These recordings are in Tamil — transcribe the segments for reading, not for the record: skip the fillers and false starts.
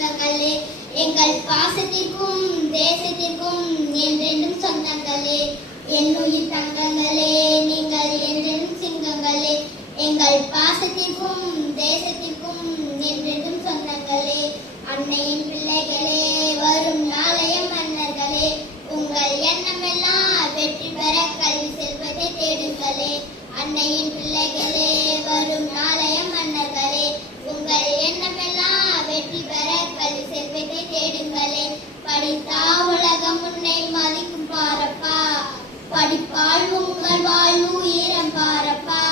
சிங்கங்களே, எங்கள் பாசத்திற்கும் தேசத்திற்கும் என்றென்றும் சொந்தங்களே, என்னுயிர் தங்கங்களே, நீங்கள் என்றென்றும் சிங்கங்களே, எங்கள் பாசத்திற்கும் தேசத்திற்கும் என்றென்றும் சொந்தங்களே. அன்னையின் பிள்ளைகளே, வரும் நாளைய மன்னர்களே, உங்கள் எண்ணமெல்லாம் வெற்றி பெற கல்வி செல்வத்தை தேடுங்களே. அன்னையின் பிள்ளைகளே, வரும் நாளைய மன்னர்களே, உங்கள் எண்ணமெல்லாம் வெற்றி பெற கல்வி செல்வத்தை தேடுங்களே. படித்தா உலகம் உன்னை மதிக்கும் பாரப்பா, படிப்பால் உங்கள் வாழ்வு ஈரம் பாரப்பா.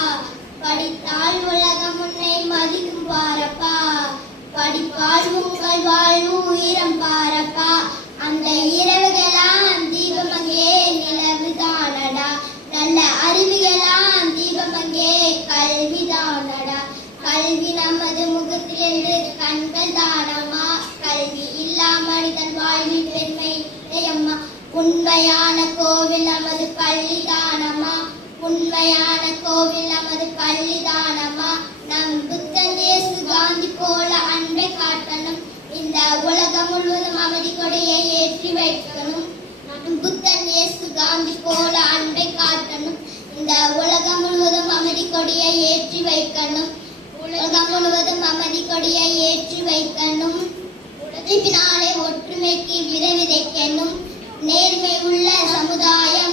படித்தால் உலகம் உன்னை மதிக்கும் பாரப்பா, படிப்பால் உங்கள் வாழ்வு உயிரம் பாரப்பா. அந்த இரவுகளாம் தீபம் அங்கே நிலவுதானடா, நல்ல அறிவுகளாம் தீபம் அங்கே கல்விதானடா. கல்வி நமது முகத்தில் என்று கண்கள் தானம்மா, கல்வி இல்லா மனிதன் வாழ்வில் பெருமை அம்மா. உண்மையான கோவில் நமது பள்ளிதானம்மா, உண்மையான கோவில் நமது பள்ளிதானம்மா. நம் புத்தன் இயேசு காந்தி போல அன்பை காட்டணும், இந்த உலகம் முழுவதும் அமைதி கொடியை ஏற்றி வைக்கணும். நம் புத்தன் இயேசு காந்தி போல அன்பை காட்டணும், இந்த உலகம் முழுவதும் அமைதி கொடியை ஏற்றி வைக்கணும். உலகம் முழுவதும் அமைதி கொடியை ஏற்றி வைக்கணும். உழைப்பினாலே ஒற்றுமைக்கு விதை விதைக்கணும், நேர்மை உள்ள சமுதாயம்